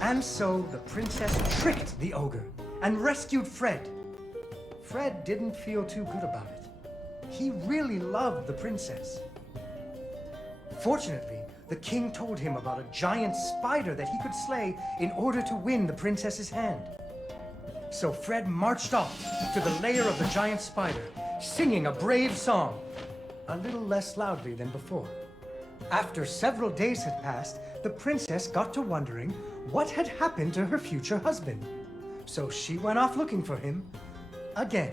And so the princess tricked the ogre and rescued Fred. Fred didn't feel too good about it. He really loved the princess. Fortunately, the king told him about a giant spider that he could slay in order to win the princess's hand. So Fred marched off to the lair of the giant spider, singing a brave song, a little less loudly than before. After several days had passed, the princess got to wondering what had happened to her future husband. So she went off looking for him again.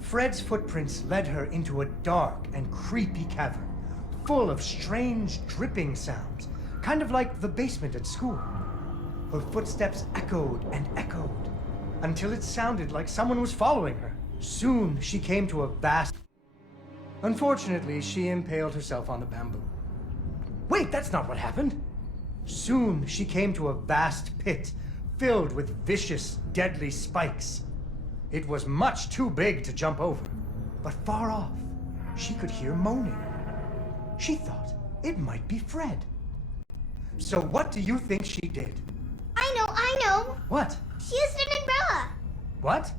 Fred's footprints led her into a dark and creepy cavern, full of strange dripping sounds, kind of like the basement at school. Her footsteps echoed and echoed, until it sounded like someone was following her. Soon she came to a vast... Unfortunately, she impaled herself on the bamboo. Wait, that's not what happened! Soon she came to a vast pit, filled with vicious, deadly spikes. It was much too big to jump over, but far off, she could hear moaning. She thought it might be Fred. So what do you think she did? I know! What? She used an umbrella! What?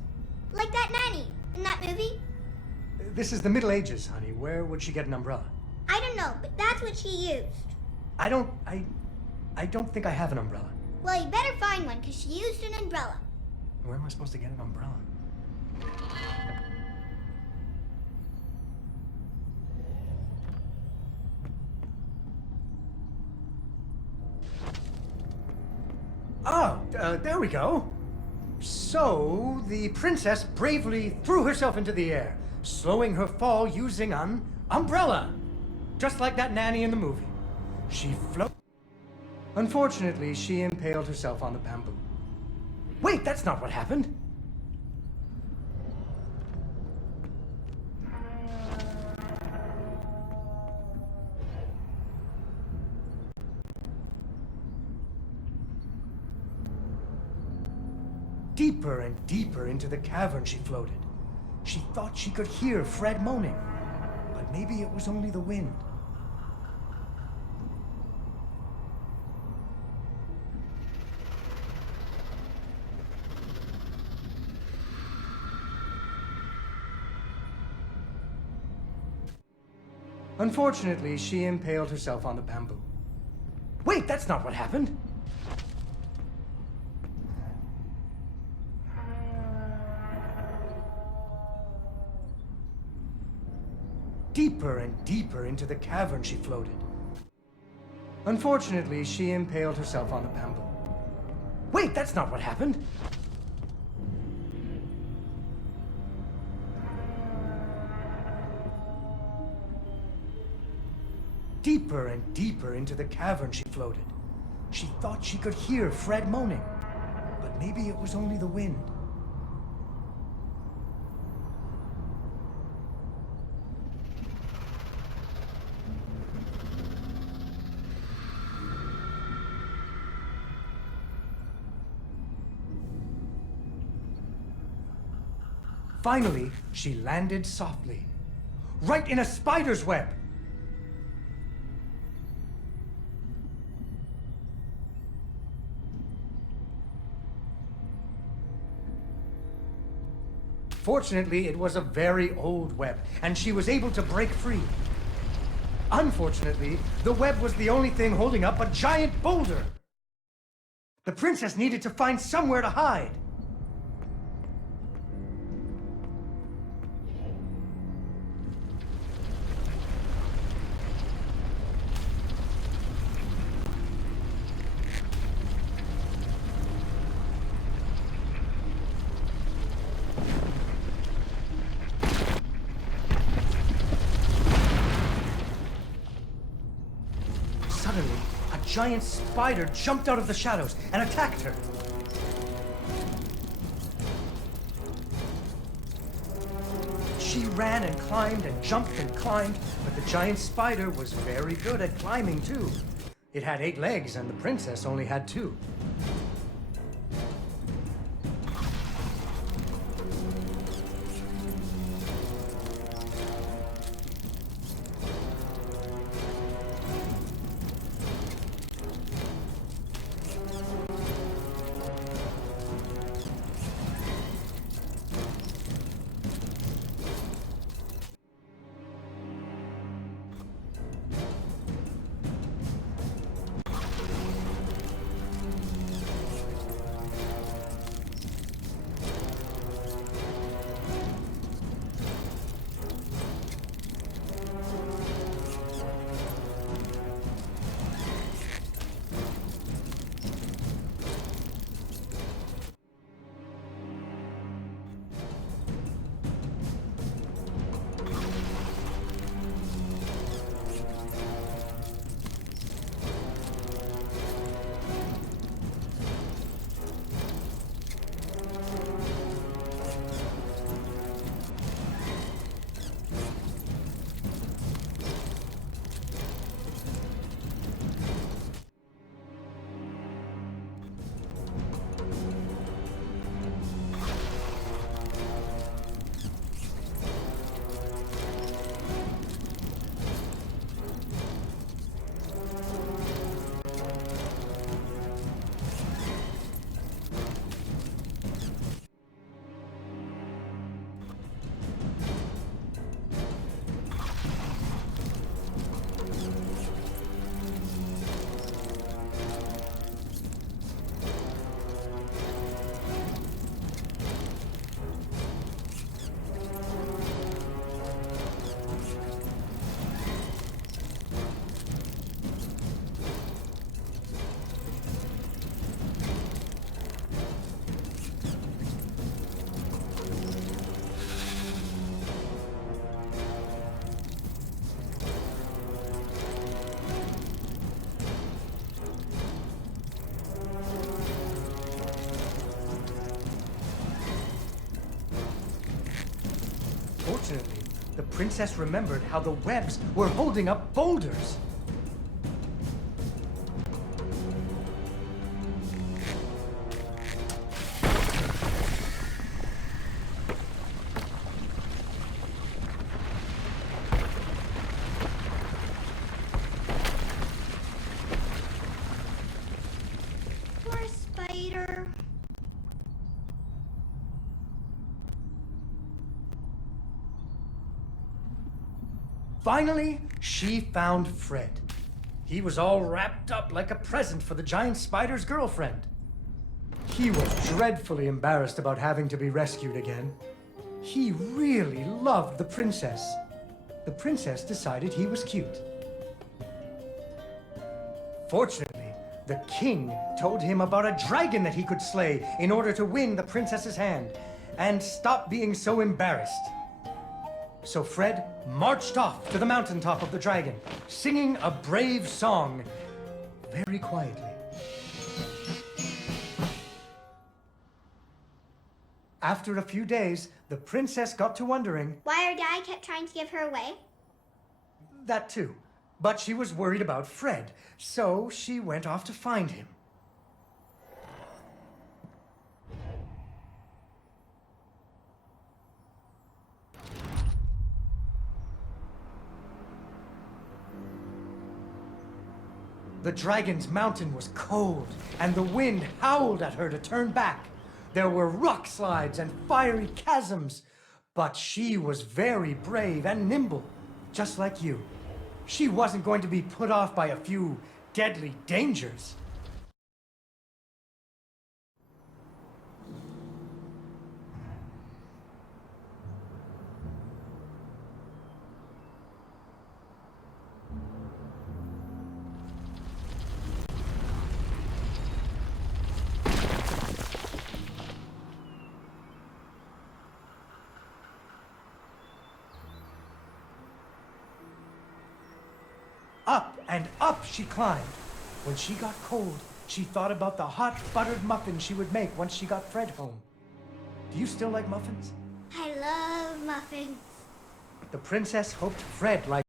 Like that nanny in that movie. This is the Middle Ages, honey. Where would she get an umbrella? I don't know, but that's what she used. I don't think I have an umbrella. Well, you better find one, because she used an umbrella. Where am I supposed to get an umbrella? Oh, there we go. So, the princess bravely threw herself into the air, slowing her fall using an umbrella. Just like that nanny in the movie. She floated. Unfortunately, she impaled herself on the bamboo. Wait, that's not what happened. Deeper and deeper into the cavern she floated. She thought she could hear Fred moaning, but maybe it was only the wind. Unfortunately, she impaled herself on the bamboo. Wait, that's not what happened. Deeper and deeper into the cavern she floated. Unfortunately, she impaled herself on the bamboo. Wait, that's not what happened. Deeper and deeper into the cavern she floated. She thought she could hear Fred moaning, but maybe it was only the wind. Finally, she landed softly, right in a spider's web. Fortunately, it was a very old web, and she was able to break free. Unfortunately, the web was the only thing holding up a giant boulder. The princess needed to find somewhere to hide. Suddenly, a giant spider jumped out of the shadows and attacked her. She ran and climbed and jumped and climbed, but the giant spider was very good at climbing too. It had 8 legs and the princess only had 2. princess remembered how the webs were holding up boulders. Poor spider. Finally, she found Fred. He was all wrapped up like a present for the giant spider's girlfriend. He was dreadfully embarrassed about having to be rescued again. He really loved the princess. The princess decided he was cute. Fortunately, the king told him about a dragon that he could slay in order to win the princess's hand and stop being so embarrassed. So Fred marched off to the mountaintop of the dragon, singing a brave song very quietly. After a few days, the princess got to wondering... Why her dad kept trying to give her away? That too. But she was worried about Fred, so she went off to find him. The dragon's mountain was cold, and the wind howled at her to turn back. There were rock slides and fiery chasms, but she was very brave and nimble, just like you. She wasn't going to be put off by a few deadly dangers. Up and up she climbed. When she got cold, she thought about the hot buttered muffins she would make once she got Fred home. Do you still like muffins? I love muffins. The princess hoped Fred liked